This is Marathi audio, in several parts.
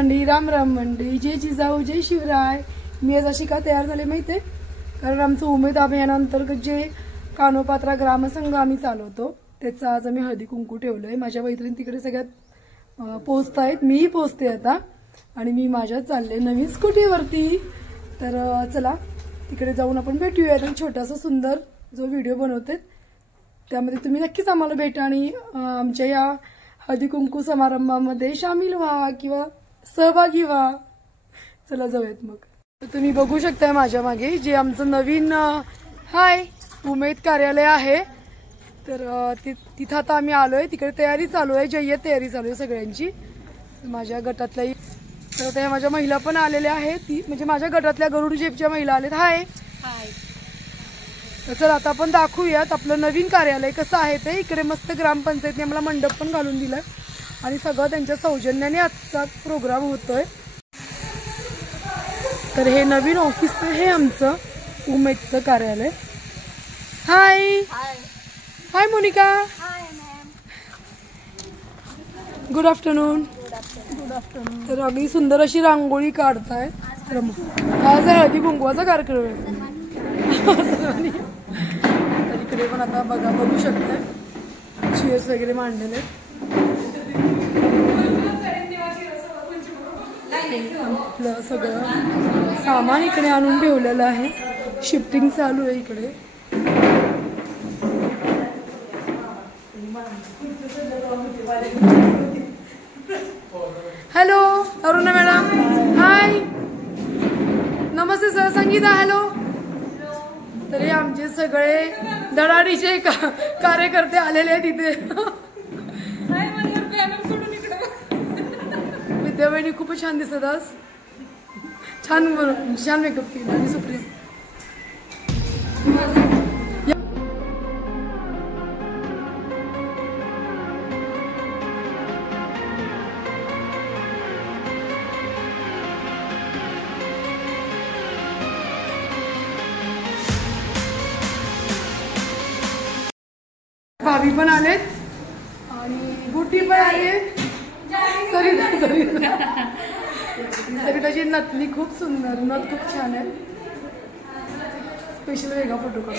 मंडळी, राम राम मंडळी, जय जिजाऊ जय शिवराय। मी आज अशी का तयार झाले माहिती आहे? कारण आमचं उमेद अभियानांतर्गत जे कानोपात्रा ग्रामसंघ आम्ही चालवतो त्याचं आज आम्ही हळदी कुंकू ठेवलंय। माझ्या मैत्रिणी तिकडे सगळ्यात पोहोचत आहेत, मीही पोहोचते आता आणि मी माझ्या चालले नवीन स्कूटीवरती। तर चला तिकडे जाऊन आपण भेटूया आणि छोटासा सुंदर जो व्हिडिओ बनवते त्यामध्ये तुम्ही नक्कीच आम्हाला भेटा आणि आमच्या या हळदी कुंकू समारंभामध्ये सामील व्हा किंवा सहभागी व्हा। चला जाऊयात मग। तुम्ही बघू शकता माझ्या मागे जे आमचं नवीन हाय उमेद कार्यालय आहे, तर तिथं आता आम्ही आलोय। तिकडे तयारी चालू आहे, जय्यत तयारी चालू आहे सगळ्यांची। माझ्या गटातल्या तर त्या माझ्या महिला पण आलेल्या आहेत, ती म्हणजे माझ्या गटातल्या गरुड जेपच्या महिला आलेत। हाय हाय। तर चला आता आपण दाखवूयात आपलं नवीन कार्यालय कसं आहे ते। इकडे मस्त ग्रामपंचायतने आम्हाला मंडप पण घालून दिलाय आणि सगळं त्यांच्या सौजन्याने आजचा प्रोग्राम होतोय। तर हे नवीन ऑफिस आहे आमचं उमेदचं कार्यालय। Hi hi Monika. Hi ma'am. Good afternoon. Good afternoon. तर अगदी सुंदर अशी रांगोळी काढताय। आज हळदी कुंकवाचा कार्यक्रम आहे। तर इकडे पण आता बघू शकताय चेअर्स वगैरे मांडलेले। आपलं सगळं सामान इकडे आणून ठेवलेलं आहे, शिफ्टिंग चालू आहे इकडे। Hello Aruna madam. हाय नमस्ते सर। संगीता हॅलो। तरी आमचे सगळे धडाडीचे कार्यकर्ते आलेले आहेत इथे। विद्याबाईंनी खूपच छान दिसत आज, छान छान मेकअप केला आणि सुप्रिया। भाभी पण आलेत आणि गुड्डी पण आली। सरिताची नथनी खूप सुंदर, नथ खूप छान आहे। स्पेशल वेगळा फोटो काढ।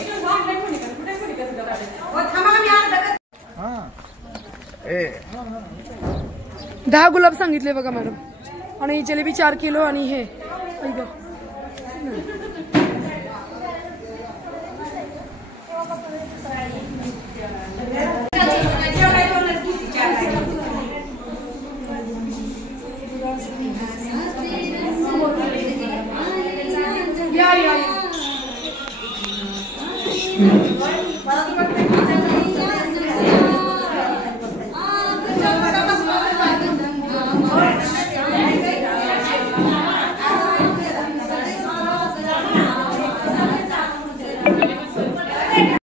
10 गुलाब सांगितले बघा मॅडम आणि जलेबी 4 किलो आणि हे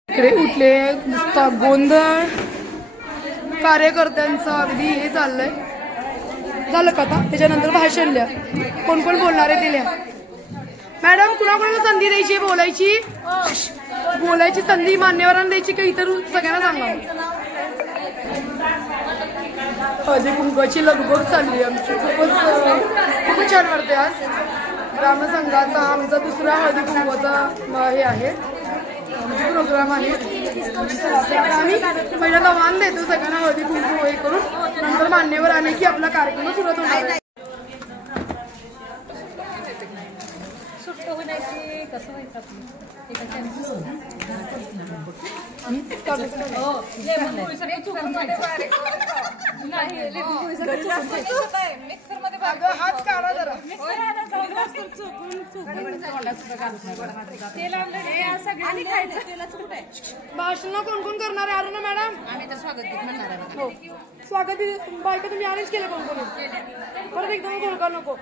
इकडे उठले नुसता गोंधळ कार्यकर्त्यांचं अगदी हे चाललंय। झालं का आता? त्याच्यानंतर भाषण लिहा, कोण कोण बोलणार आहे ते लिहा। मॅडम कुणाकुणाला संधी द्यायची बोलायची? बोलायची संधी मान्यवरांना द्यायची का इतर सगळ्यांना सांगा? हळदी कुंकवाची लगबग चालली आमची, खूपच छान वाटते। आज ग्रामसंघाचा आमचा दुसरा हळदी कुंकवाचा हे आहे प्रोग्राम आहे। आम्ही पहिल्यांदा वाण देतो सगळ्यांना हळदी कुंकू हे करून, नंतर मान्यवर आले की आपला कार्यक्रम सुरुवात होणार आहे। हात काढा जरा। भाषण कोण कोण करणार आहे अरुणा मॅडम? आम्ही तर स्वागत गीत म्हणणार आहे। हो स्वागत बायका तुम्ही अरेंज केलं कोण कोणी? परत एकदम गोळका नको।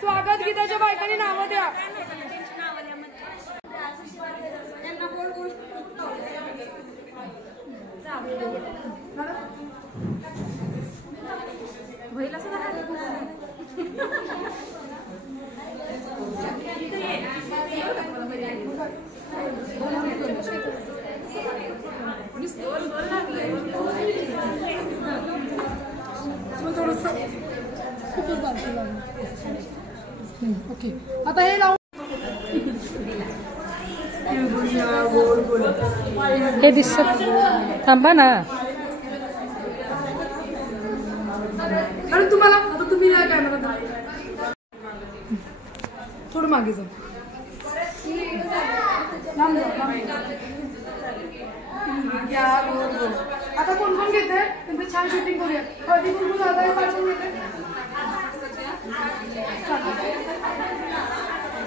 स्वागत गीताच्या बायकांनी नावं द्या। खूपच बारकी लागली. ओके आता हे लावून हे दिसत थांबा ना. आणि तुम्हाला आता तुम्ही या कॅमेरा थोडं मागे जा. आता कोण कोण घेते त्यांचं छान शूटिंग करूया. हळदी कुंकू साधा कोण घेते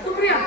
सुप्रिया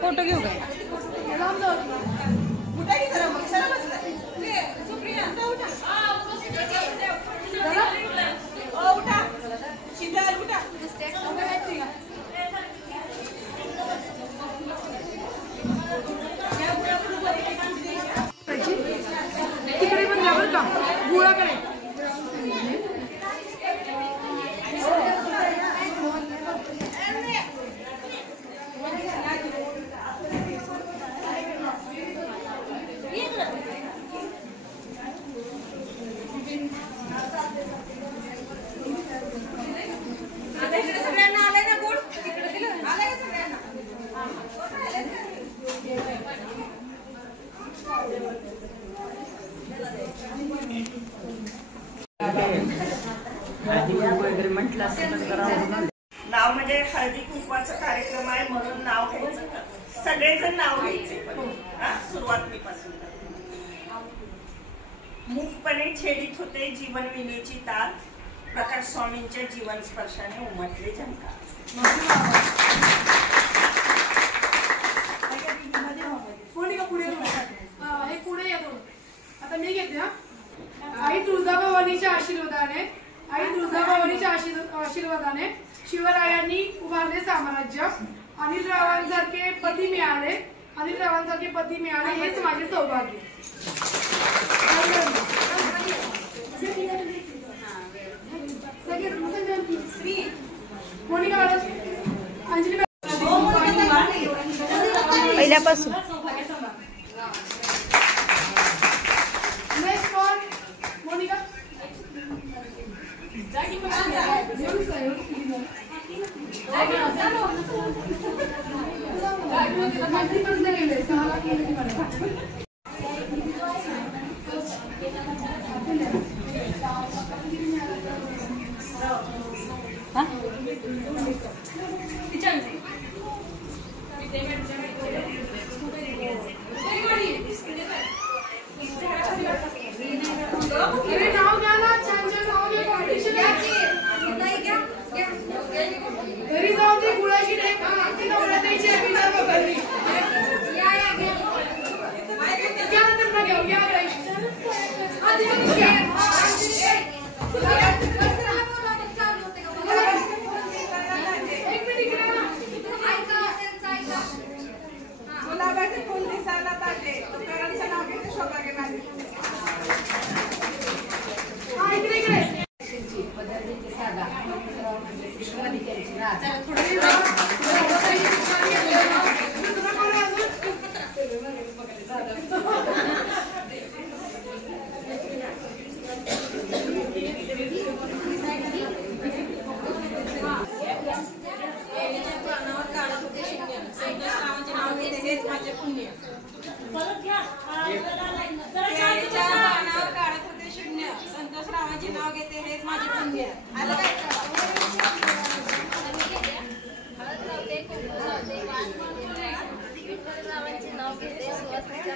फोटो घेऊ काय? तिकडे पण द्या बरं का गुळाकडे. नाव म्हणजे हळदी कुंकवाचा कार्यक्रम आहे म्हणून नाव घ्यायचं. सगळेजण नाव घ्यायचे. सुरुवात मी पासून. मूकपणे छेडीत होते जीवन विनेची तार. प्रकाश स्वामींच्या जीवन स्पर्शाने उमटले झंकार. हे पुढे येतो. आता मी घेते. आई तुळजाभवानीच्या आशीर्वादाने आशीर्वादाने शिवरायांनी उभारले साम्राज्य. अनिल रावांसारखे पती मिळाले हेच माझे सौभाग्य. अंजली पहिल्यापासून मोनिका गुळाची संतोषरावांचे नाव घेते हेच माझे पुण्य. आलं काय? नाव घेते सुवासिनीच्या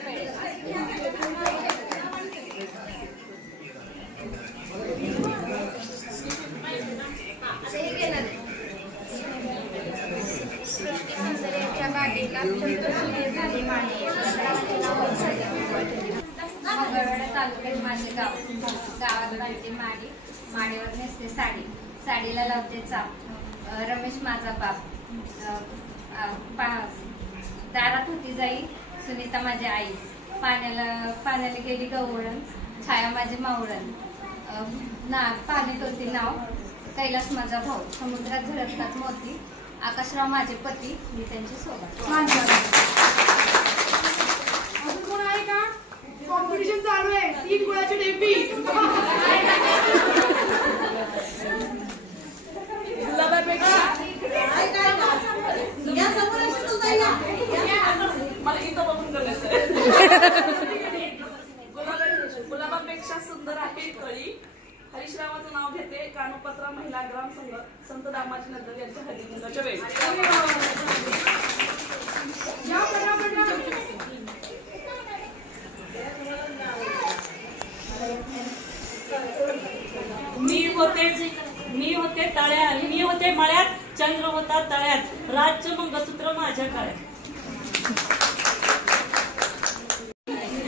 सृष्टीसौंदर्याच्या बागेला झाली मांडली. मंगळवेढा तालुक्यात माझे गाव. गावात बांधते माडी, माडीवर नेसते साडी, साडीला लावते चाप. रमेश माझा बाप. दारात होती जाई सुनीता माझी आई. पाण्याला गेली गवळण, छाया माझी मावळण. पाण्यात होती नाव, कैलास माझा भाऊ. समुद्रात झळकतात मोती, आकाशराव माझे पती, मी त्यांची सोबत. अजून कोण आहे का? कॉम्पिटिशन चालू आहे. 3 गुणाची डेपी. मला इथं बघून करायचं. गुलाबापेक्षा सुंदर आहे कळी. हरीशरावाचं नाव घेते कानोपात्रा महिला ग्राम संघ संत दामाजी नगर यांच्या हरिकुंकाच्या वेळी. मी होते मळ्यात, चंद्र होता तळ्यात, राज्य मंगळसूत्र माझ्या काळ्यात.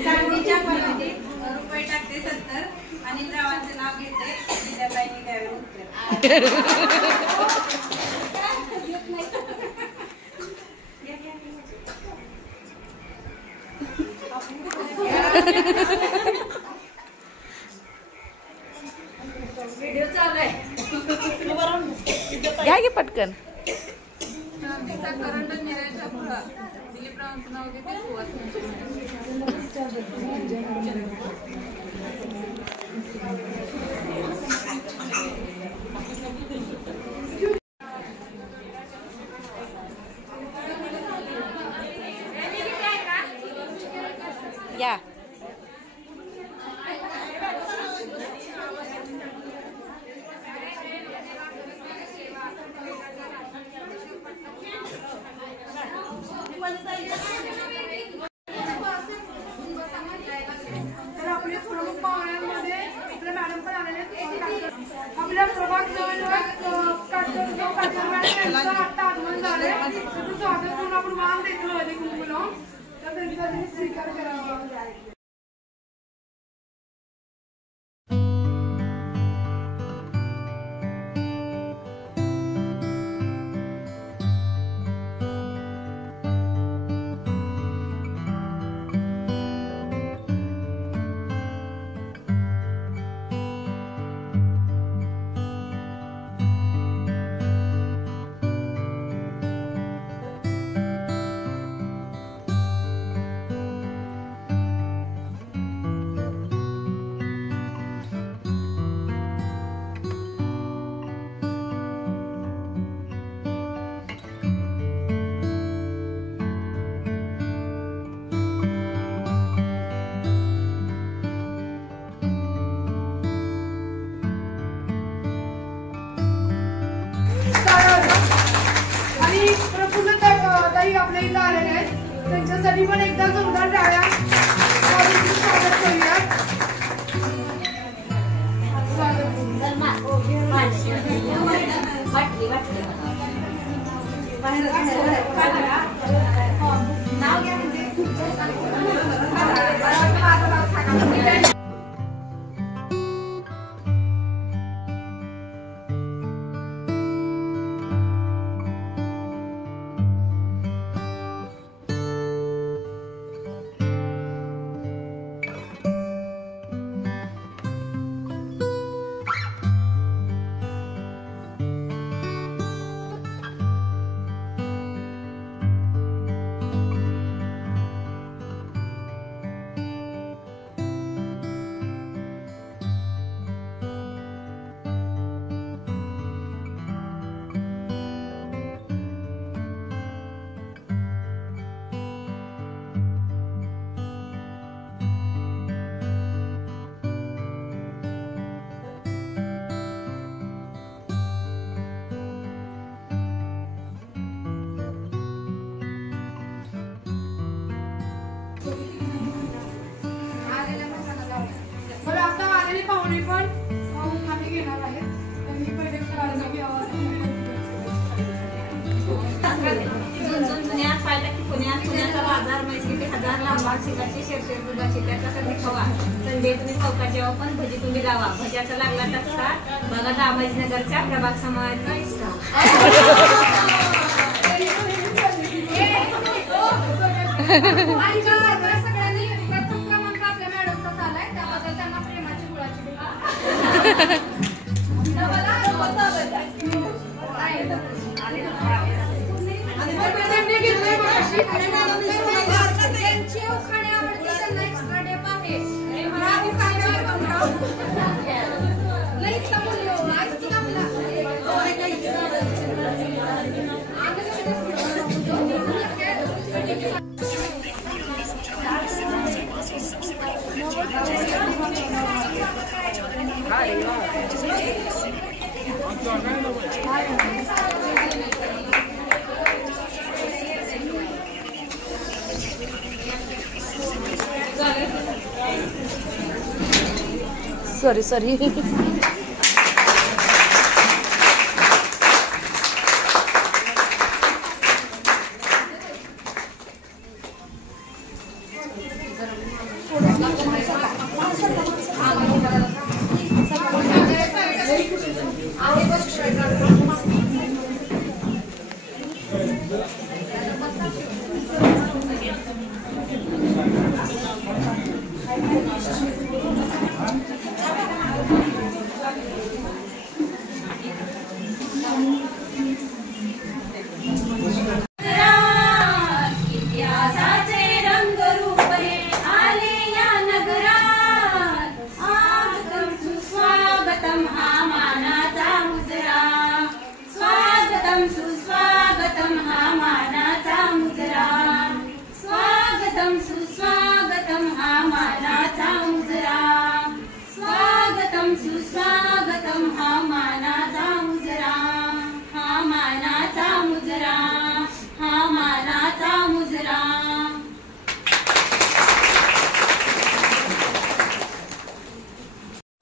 चांदीच्या परातीत रुपये टाकते 70 आणि रावांचे नाव घेते विद्याबाईंनी द्यावे उत्तर. व्हिडिओ चालू आहे. घ्या की पटकन. चांदीचा करंड निळ्याच्या फुला, दिलीपरावांचं नाव घेते सुवासिनीच्या. या तर आपल्या प्रमुख पाहुण्यांमध्ये आपल्या मॅडम पण आलेले आहेत. आपल्या प्रभाग जवळ आता आगमन झाले. त्याचं स्वागत करून आपण मान देतो हळदी कुंकूला. तर त्यांचा त्यांनी स्वीकार करावा. आणि प्रफुल्ल ताई आपल्या इथं आलेले आहेत. त्यांच्यासाठी पण एकदा जोरदार टाळ्या वाजवून स्वागत करूया. नाव घ्या. चवदार लांबा शिकाची शेरशेर दुधाची त्याच्यासाठी खवा संडे तुम्ही चौकात जेव्हा पण भजी तुम्ही लावा भज्याचा लागला टक्का बघा दामाजीनगरच्या प्रभाग समाजाचा इस्टा सगळ्यांनी प्रथम क्रमांक आपल्या मॅडमचा झालाय त्याबद्दल त्यांना प्रेमाची गुळाची त्यांची उखाणे आवडते त्यांना एक्स्ट्रा डेप आहे सॉरी सुस्वागतम हा मानाचा मुजरा स्वागतम सुस्वागतम हा मानाचा मुजरा हा मानाचा मुजरा हा मानाचा मुजरा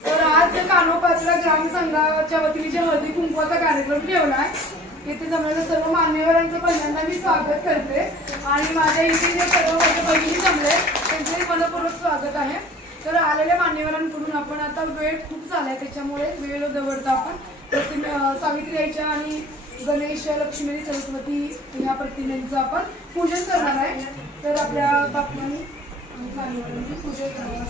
तर आज कानोपात्रा ग्राम संघाच्या वतीने जे हळदी कुंकवाचा कार्यक्रम ठेवलाय येथे जमलेल्या सर्व मान्यवरांचं पहिल्यांदा मी स्वागत करते आणि माझ्या इथे जे सर्व भगिनी जमले त्यांचे मनपूर्वक स्वागत आहे. तर आलेल्या मान्यवरांकडून आपण आता वेळ खूप झालाय त्याच्यामुळे वेळ दवडता आपण सावित्री आईच्या आणि गणेश लक्ष्मी सरस्वती या प्रतिमेचं आपण पूजन करणार आहे. तर आपल्या बापमानी मान्यवरांनी पूजन करावं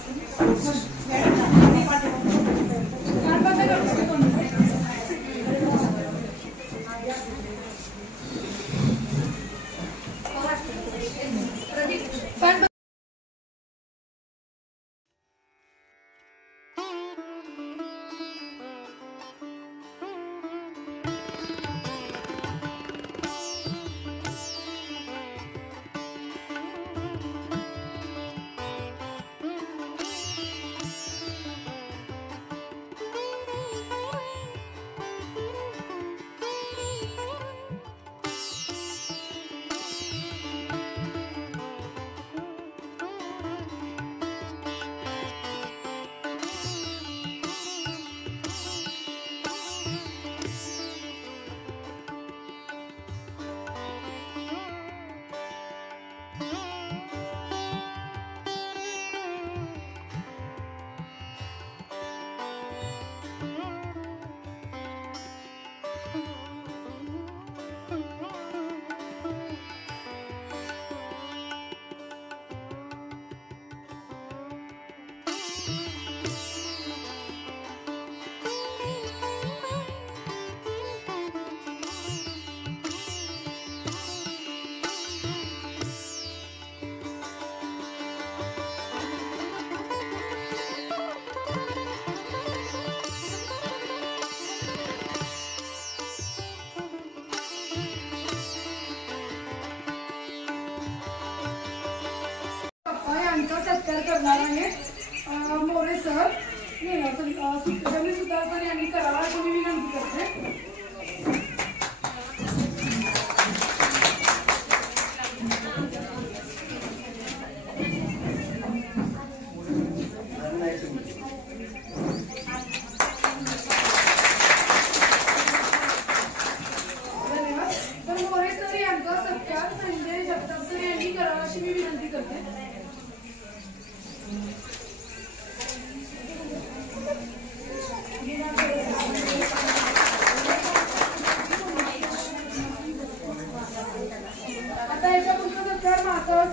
सत्कार करणार आहे मोरे सर जमीन सुधार सर यांनी करावा अशी मी विनंती करते. तर मोरे सर यांचा सत्कार संजय जगताप सर यांनी करावा अशी मी विनंती करते.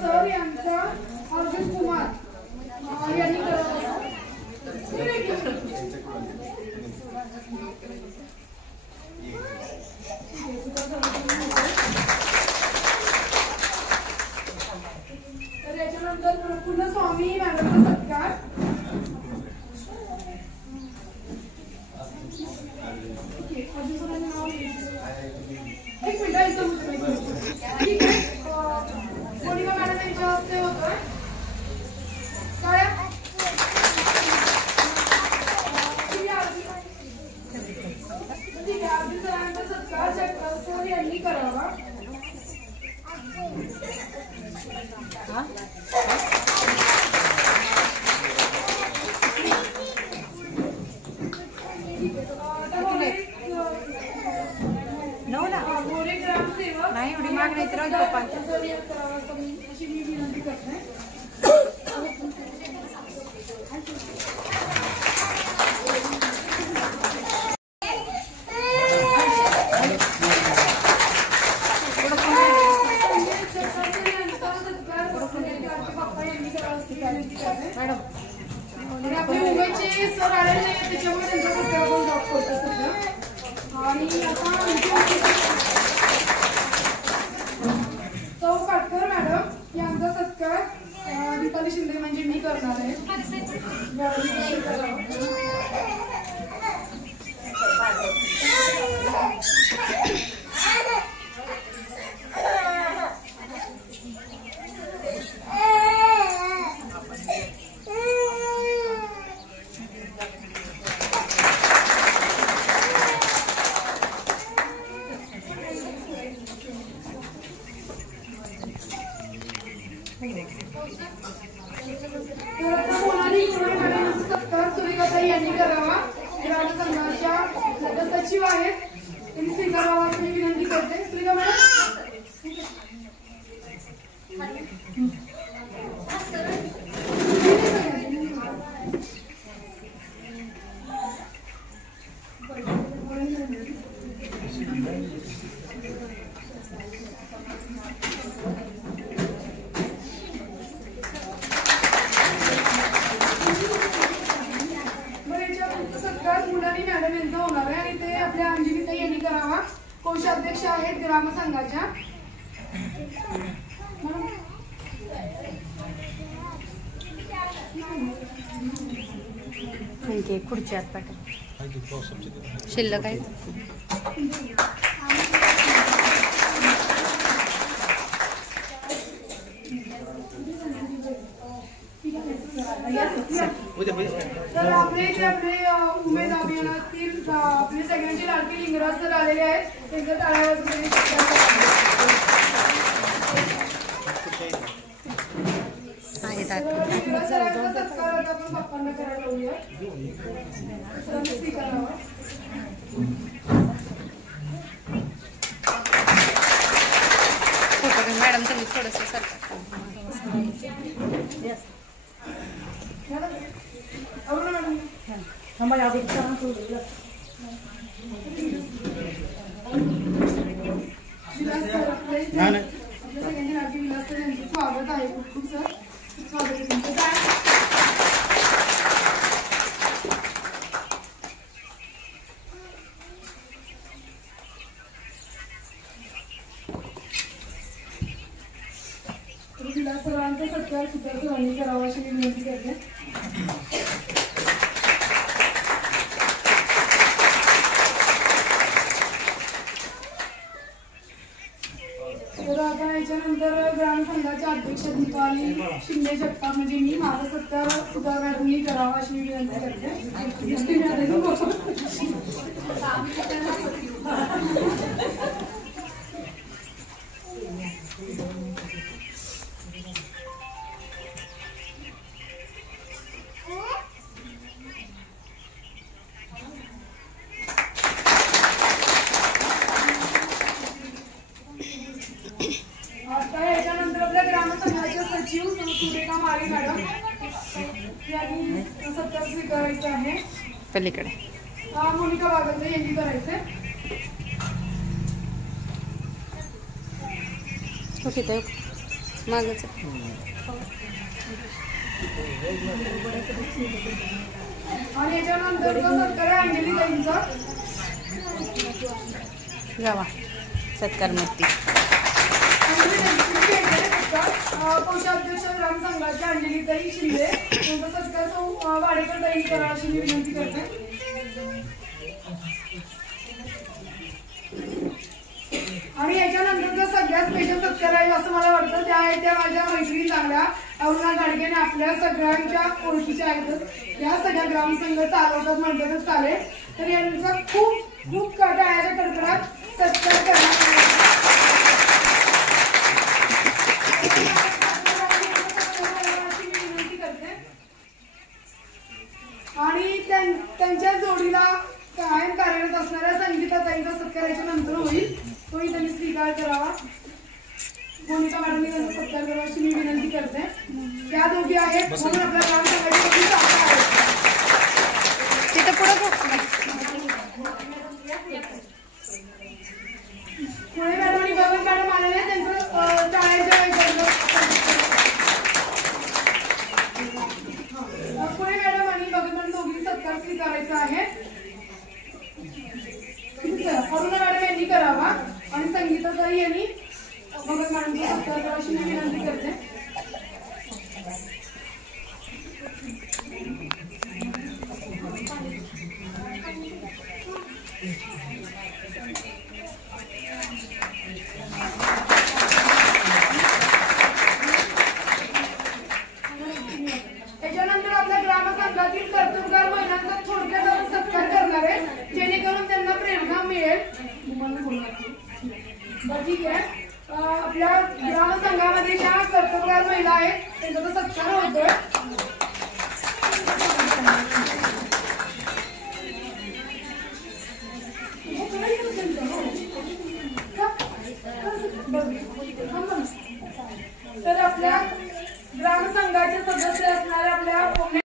सर यांचा अर्जुन कुमार यांनी करावा. तर याच्यानंतर प्रफुल्ल स्वामी मॅडमचा सत्कार. एक मिनिट ठीक आहे. मोनिका मॅडम यांच्या हस्ते होतोय. काय ठीक आहे. अर्जुन सरांचा सत्कार जगताप सर यांनी करावा. मोरे ग्रामसेवक नाही एवढी मागणी अशी मी विनंती करते. आपले मुंबईचे सर आलेले नाही त्याच्यामुळे त्यांचा सत्कार आपण जॉब करतो सध्या. आणि आता सौ काटकर मॅडम यांचा सत्कार दीपाली शिंदे म्हणजे मी करणार आहे. सत्कार सुरेखाताई यांनी करावा. ग्रामसंघाच्या सचिव आहेत त्यांनी स्वीकारावा अशी विनंती करते. सुरेखा मॅडम मॅडम यांचा होणार आहे आणि ते आपल्या अंजलीताई यांनी करावा. कोषाध्यक्ष आहेत ग्रामसंघाच्या. खुर्च्या पाठ शिल्लक आहे. तर आपले जे आपले उमेद अभियानातील आपले सगळ्यांचे लाडके लिंगराज सर आलेले आहेत. त्यांच्या टाळ्या सरांचा सत्कार आता आपण बाप्पांना करायला लावूया. मॅडम तुम्ही थोडस स्वागत आहे. खूप खूप सर स्वागत आहे तुमचं. विलास सरांचा सत्कार सुद्धा सरांनी करावा अशी विनंती करते. तर आता याच्यानंतर ग्रामसंघाच्या अध्यक्ष दीपाली शिंदे जगताप म्हणजे मी माझा सत्कार सुद्धा मॅडमनी करावा अशी विनंती करते. आता याच्यानंतर आपल्या ग्रामसंघाच्या सचिव सुरेखा मारे मॅडम यांनी सत्कार स्वीकारायचा आहे. पलीकडे मोनिका बागंदे यांनी करायचंय. मागच आणि याच्यानंतर सत्कार आहे अंजली ताईंचा. गावा सत्कार मूर्ती. कोषाध्यक्ष ग्राम संघाच्या अंजलीताई शिंदे यांचा सत्कार वाडेकर ताईंनी करा अशी मी विनंती करते. आणि याच्यानंतरचा सगळ्यात स्पेशल सत्कार आहे असं मला वाटतं, त्या आहेत त्या माझ्या मैत्रिणी चांगल्या अरुणा गाडगेने आपल्या सगळ्यांच्या ओळखीच्या आहेतच. या सगळ्या ग्रामसंघ चालवतात म्हणतातच चालेल. तर यांचा खूप खूप टाळ्याच्या कडकडात सत्कार करण्यात विनंती करते. आणि त्यांच्या जोडीला कायम कार्यरत असणाऱ्या संगीता ताईंचा सत्काराच्या नंतर होईल, तोही त्यांनी स्वीकार करावा. मोनिका मॅडमने त्यांचा सत्कार करावा अशी मी विनंती करते. त्या दोघी आहेत म्हणून आपल्या ग्रामसंघाची तिथं पुढं पुणे मॅडम आणि गगन मॅडम आलेले त्यांचं टाळ्याच्या पुणे मॅडम आणि गगन मॅडम दोघी सत्कार स्वीकारायचा आहे. अरुणा मॅडम यांनी करावा आणि संगीताताई यांनी गगन मॅडमचा सत्कार करावा अशी मी विनंती करते. त्याच्यानंतर आपल्या ग्रामसंघातील कर्तबगार महिलांचा थोडक्यात आपण सत्कार करणार आहे, जेणेकरून त्यांना प्रेरणा मिळेल. ठीक आहे. आपल्या ग्रामसंघामध्ये ज्या कर्तबगार महिला आहेत त्यांचा सत्कार होतोय. तर आपल्या ग्रामसंघाचे सदस्य असणाऱ्या आपल्या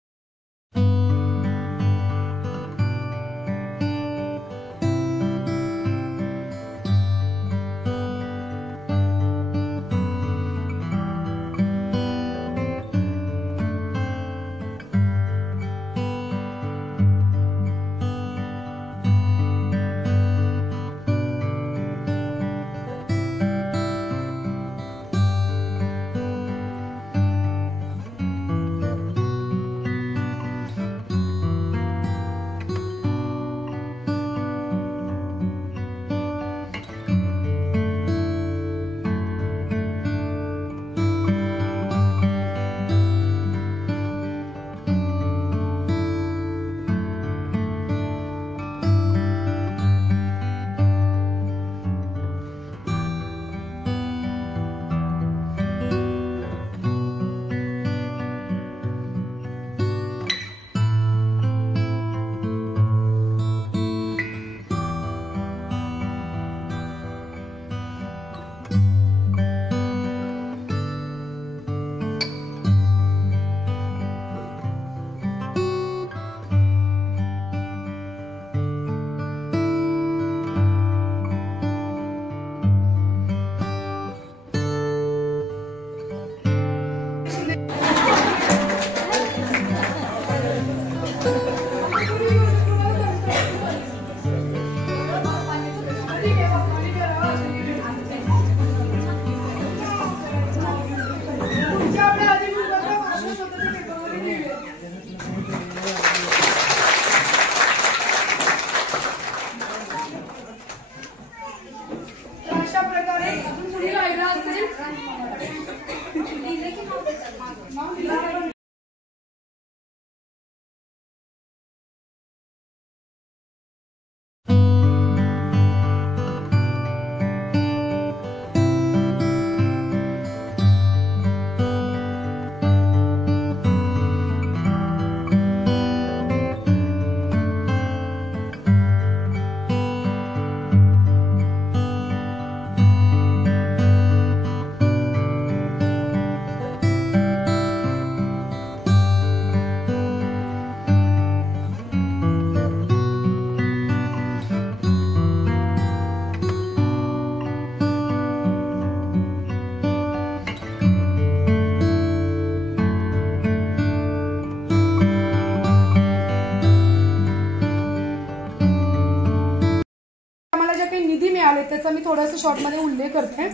आहेत त्याचा मी थोडासा शॉर्टमध्ये उल्लेख करते.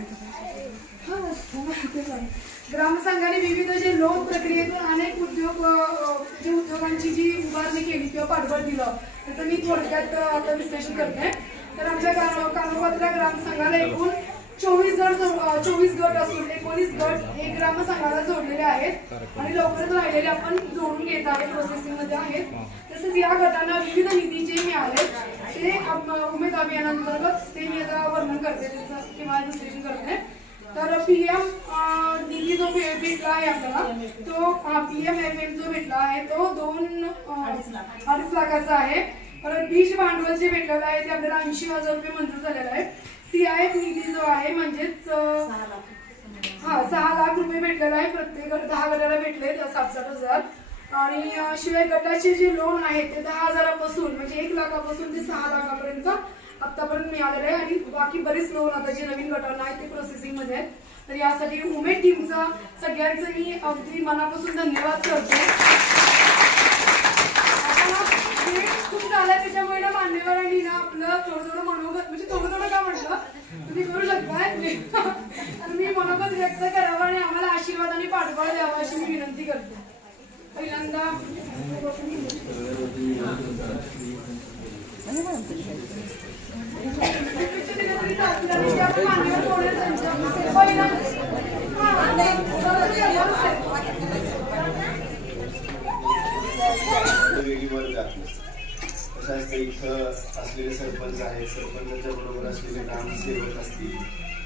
ग्रामसंघाने विविध जे लोन प्रक्रियेतून अनेक उद्योगांची जी उभारणी केली किंवा पाठबळ दिलं त्याचं मी थोडक्यात आता विश्लेषण करते. तर आमच्या कानोपात्रा ग्रामसंघाला एकूण 24 गट असून 19 गट हे ग्रामसंघाला जोडलेले आहेत आणि लवकरच राहिलेले आपण जोडून घेत आहे, प्रोसेसिंग मध्ये आहेत. तसेच या गटांना विविध निधी जे मिळाले ते उमेद अभियानांतर्गत ते मी आता वर्णन करते त्याचं किंवा विश्लेषण करते. तर पीएम निधी जो भेटला आहे आपल्याला तो PMFM जो भेटला आहे तो 2.5 लाखाचा आहे. परत बीज भांडवल जे भेटलेलं आहे ते आपल्याला 80,000 रुपये मंजूर झालेला आहे. CIF निधी जो आहे म्हणजेच 6 लाख रुपये भेटलेला आहे. प्रत्येक 10 गटाला भेटले 60,000 आणि शिवाय गटाचे जे लोन आहेत ते 10,000पासून म्हणजे 1 लाखापासून ते 6 लाखापर्यंत आतापर्यंत मिळालेलं आहे आणि बाकी बरेच लोन आता जे नवीन गटांना आहेत ते प्रोसेसिंग मध्ये आहेत. तर यासाठी उमेद टीमचा सगळ्यांचं मी अगदी मनापासून धन्यवाद करते. खूप झालं त्याच्यामुळे ना मान्यवरांनी ना आपलं थोडं मनोगत म्हणजे थोडं का म्हटलं तुम्ही करू शकताय तर मी मनोगत व्यक्त करावं आणि आम्हाला आशीर्वाद आणि पाठबळ द्यावं अशी मी विनंती करते. पहिल्यांदा इथं असलेले सरपंच आहेत, सरपंचाच्या बरोबर असलेले ग्रामसेवक असतील,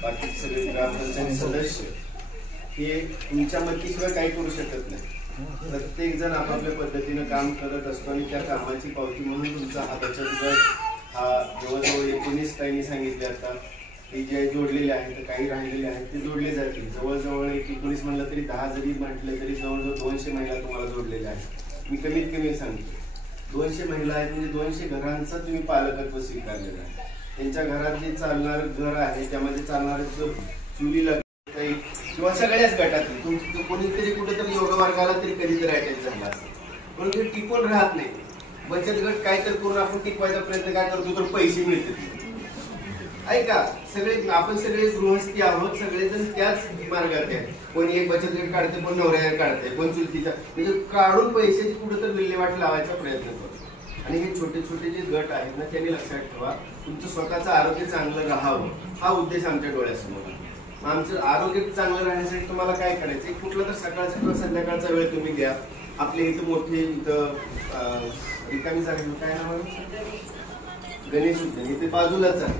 बाकी सगळे ग्रामपंचायत सदस्य हे तुमच्या मतीशिवाय काही करू शकत नाही. प्रत्येक जण आपापल्या पद्धतीनं काम करत असतो आणि त्या कामाची पावती म्हणून तुमचा हा बचत गट हा जवळजवळ 19 काही सांगितले आता हे जे जोडलेले आहेत काही राहिलेले आहेत ते जोडले जातील. जवळजवळ 19 म्हणलं तरी 10 जरी म्हटलं तरी जवळजवळ 200 महिला तुम्हाला जोडलेल्या आहेत. मी कमीत कमी सांगतो 200 महिला आहेत म्हणजे 200 घरांचा तुम्ही पालकत्व स्वीकारलेलं आहे. त्यांच्या घरात जे चालणार घर आहे त्यामध्ये चालणार चुलीला काही किंवा सगळ्याच गटातील तुमचं कोणीतरी कुठेतरी योग मार्गाला तरी कधीतरी अटॅच झाला असेल म्हणून ते टिकून राहत नाही. बचत गट काय तर करून आपण टिकवायचा प्रयत्न काय करतो तर पैसे मिळतात. ऐका सगळे आपण सगळे गृहस्थी आहोत, सगळेजण त्याच मार्गात आहे. कोणी एक बचत गट काढते, कोण नवऱ्या काढते, कोण चुलतीचा म्हणजे काढून पैशाची कुठं तर विल्हेवाट लावायचा प्रयत्न करतो. आणि हे छोटे छोटे जे गट आहेत ना त्यांनी लक्षात ठेवा तुमचं स्वतःचं आरोग्य चांगलं राहावं हा उद्देश आमच्या डोळ्यासमोर आहे. आमचं आरोग्य चांगलं राहण्यासाठी तुम्हाला काय करायचं कुठला तर सकाळचा किंवा संध्याकाळचा वेळ तुम्ही द्या. आपले इथं मोठे इथं रिकामी जागा काय नाव गणेश उद्यान इथे बाजूलाच आहे.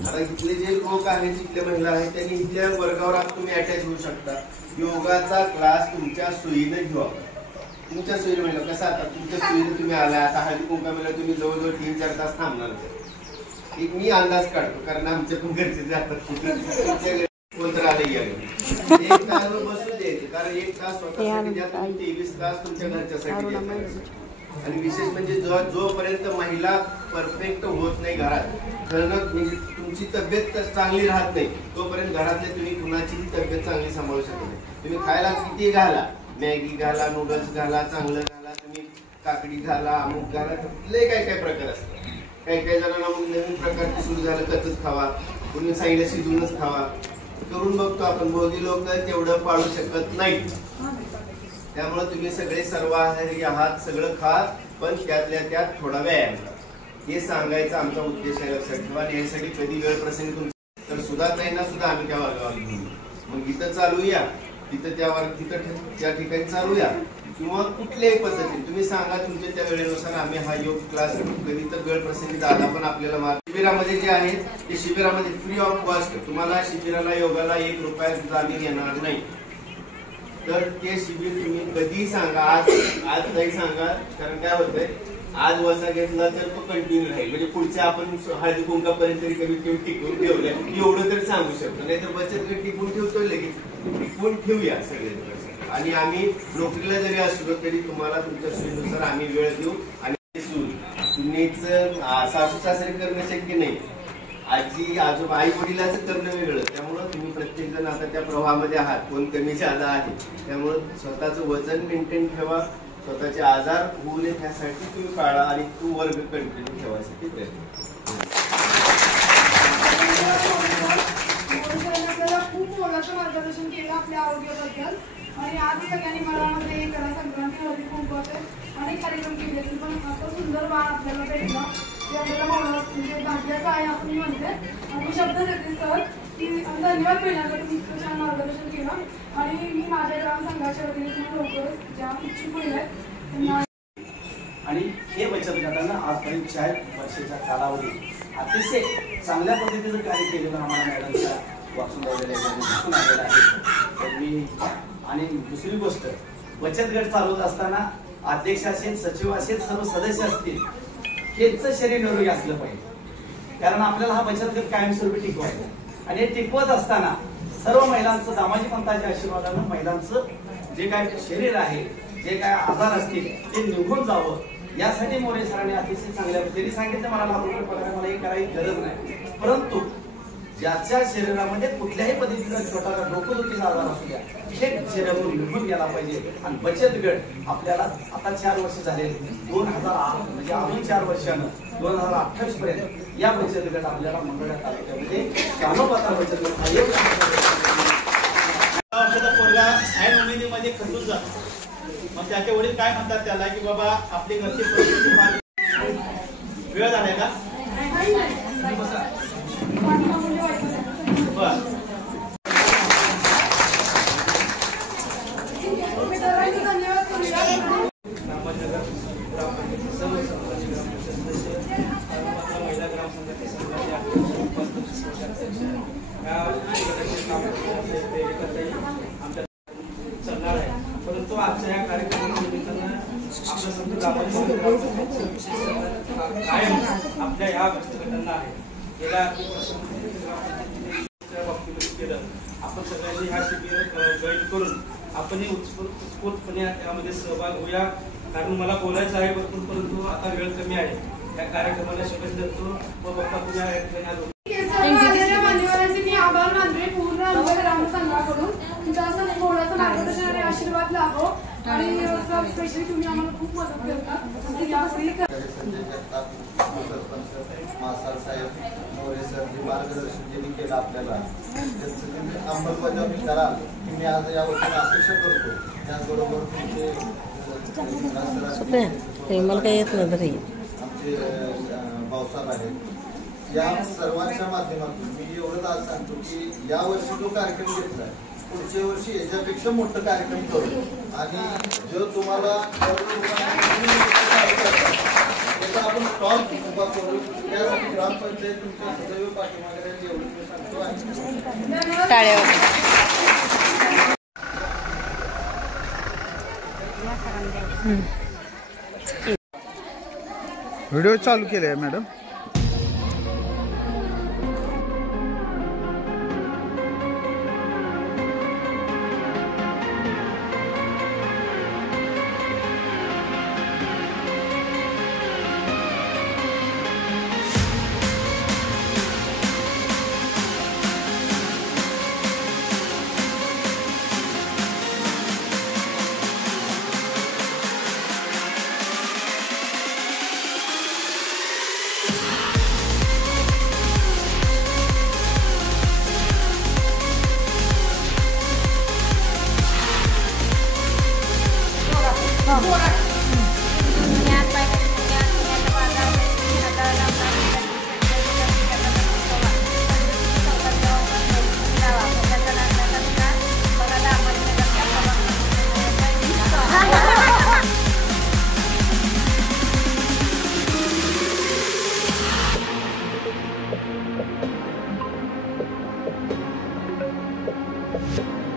आता इथले जे लोक आहेत इथल्या महिला आहेत त्यांनी इथल्या वर्गावर तुम्ही अटॅच होऊ शकता. योगाचा क्लास तुमच्या सोयीने घेऊ आपण तुमच्या सोयीने म्हणलं कसं आता तुमच्या सोयीने तुम्ही आला आता हळदी कुंकामेला तुम्ही जवळजवळ 3-4 तास थांबणार. एक मी अंदाज काढतो कारण आमच्या पण घरचे जातात कोणतं आले गेले 1 तास बसू द्यायचे कारण 1 तास स्वतःसाठी द्या तुम्ही 23 तास तुमच्या घरच्यासाठी द्या. आणि विशेष म्हणजे जोपर्यंत महिला परफेक्ट होत नाही घरात तुमची तब्येत चांगली राहत नाही तोपर्यंत घरातले तुम्ही कुणाचीही तब्येत चांगली सांभाळू शकत नाही. तुम्ही खायला किती घाला मॅगी घाला नूडल्स घाला चांगलं घाला तुम्ही काकडी घाला अमुक घाला लय काय काय प्रकार असतात. काही जणांना मग नवीन प्रकारचे सुरू झालं कच्चच खावा कोणी सांगितलं शिजूनच खावा करून बघतो आपण. भोगी लोक तेवढं पाळू शकत नाही. त्यामुळे तुम्ही सगळे सर्वाहारी आहात सगळं खा पण त्यातल्या त्यात थोडा व्यायाम करा हे सांगायचा आमचा उद्देश आहे. लक्षात ठेवा. आणि यासाठी कधी वेळ प्रसंगी तुमचा तर सुधाताईंना सुद्धा आम्ही त्या वर्गावर घेऊन मग इथं चालूया तिथं त्या ठिकाणी चालूया किंवा कुठल्याही पद्धतीने तुम्ही सांगा तुमच्या त्या वेळेनुसार आम्ही हा योग क्लास कधी तर वेळ प्रसंगी दादा पण आपल्याला शिबिरामध्ये जे आहे ते शिबिरामध्ये फ्री ऑफ कॉस्ट तुम्हाला शिबिराला योगाला 1 रुपया सुद्धा आम्ही घेणार नाही. तर ते शिबिर तुम्ही कधी सांगा आज नाही सांगा कारण काय होतंय आज वसा घेतला तर तो कंटिन्यू राहील म्हणजे पुढच्या आपण हळदी कुंकापर्यंत तरी कमीत कमी टिकवून ठेवल्या एवढं तरी सांगू शकतो. नाही तर बचत गट टिकून ठेवतोय लगेच टिकवून ठेवूया सगळे. आणि आम्ही नोकरीला जरी असलो तरी तुम्हाला तुमच्या सोयीनुसार आम्ही वेळ देऊ. आणि सुनेच सासू सासरे करणं शक्य नाही आजी आजोबा आई वडिलाचं करणं वेगळं. त्यामुळं तुम्ही प्रत्येक जण आता त्या प्रवाहामध्ये आहात कोण कमी जादा आहे त्यामुळं स्वतःचं वजन मेंटेन ठेवा स्वतःचे आजार होऊ नये त्यासाठी तुम्ही पाळा आणि तो वर्ग कंटिन्यू ठेवायसाठी प्रयत्न सर्वांचं मार्गदर्शन केलं आपल्या आरोग्याबद्दल. आणि आज सगळ्यांनी मनामध्ये करा संक्रांती हळदी कुंकवाचे अनेक कार्यक्रम केले असतील, पण असं सुंदर वाण आपल्याला भेटला ते आपल्याला म्हणजे भाग्याचं आहे असं मी म्हणते. आणि मी शब्द देते सर की धन्यवाद मिळाला, तुम्ही इतकं छान मार्गदर्शन केलं. आणि मी माझ्या ग्रामसंघाच्या वतीने तुम्ही लवकरच ज्या इच्छुक होईल त्यांना. आणि हे बचत गटानं आजपर्यंत 4 वर्षाच्या कालावधीत अतिशय चांगल्या पद्धतीचं कार्य केलेलं आम्हाला मॅडमच्या वाचून दिसून आलेलं आहे. तर मी आणि दुसरी गोष्ट, बचत गट चालवत असताना अध्यक्ष असेल, सचिव असेल, सर्व सदस्य असतील, हेचं शरीर निरोगी असलं पाहिजे. कारण आपल्याला हा बचत गट कायमस्वरूपी टिकवायचा. आणि हे टिकवत असताना सर्व महिलांचं दामाजी पंतांच्या आशीर्वादानं महिलांचं जे काय शरीर आहे, जे काय आजार असतील ते निघून जावं यासाठी मोरे सरांनी अतिशय चांगल्या पद्धतीने सांगितलं. मला लाख रुपये पगार मला हे करायची गरज नाही, परंतु ज्याच्या शरीरामध्ये कुठल्याही पद्धतीचा छोटा डोकंदुखीचा आजार असू द्या, हे शरीरातून निघून गेला पाहिजे. आणि बचत गट आपल्याला आता 4 वर्ष झाले, 2008 म्हणजे अजून 4 वर्षानं 2028 पर्यंत या बचत गट आपल्याला मंगळा तालुक्यामध्ये कानोपात्रा बचत गट हा एक वर्षाचा पोरगा ऐन उमेदीमध्ये खचून जातो. मग त्याचे वडील काय म्हणतात त्याला की बाबा आपली घरची परिस्थिती वेळ झालाय का? बरं. परंतु आजच्या या कार्यक्रमानिमित्तानं आपलं संत कायम आपल्या या बचत गटांना आहे गेल्या बाबतीमध्ये केलं. आपण सगळ्यांनी हा शिबिर जॉईन करून आपणही उत्स्फूर्तपणे यामध्ये सहभाग होऊया. कारण मला बोलायचं आहे भरपूर, परंतु आता वेळ कमी आहे. या कार्यक्रमाला शुभेच्छा देतो व बाप्पा तुझ्या या ठिकाणी मान्यवरांचे मी आभार मानते पूर्ण ग्रामसंघाकडून. तुमचं असं थोडंसं मार्गदर्शन आणि आशीर्वाद लाभो. आणि स्पेशली तुम्ही आम्हाला खूप मदत करता. साहेब मोरे सर जे मार्गदर्शन ज्यांनी केलं आपल्याला त्यांचं तुम्ही अंमलबजावणी कराल की मी आज या वतीने अपेक्षा करतो. त्याचबरोबर तुमचे मला काही येत नाही आमचे भाऊसाहेब आहेत, या सर्वांच्या माध्यमातून मी एवढंच आज सांगतो की या वर्षी जो कार्यक्रम घेतलाय पुढच्या वर्षी याच्यापेक्षा मोठं कार्यक्रम करू. आणि जो तुम्हाला त्याचा आपण स्टॉल उभा करू. त्यासाठी ग्रामपंचायत तुमच्या सदैव पाठीमागे एवढं मी सांगतो आहे. व्हिडिओ चालू केले मॅडम. Thank you.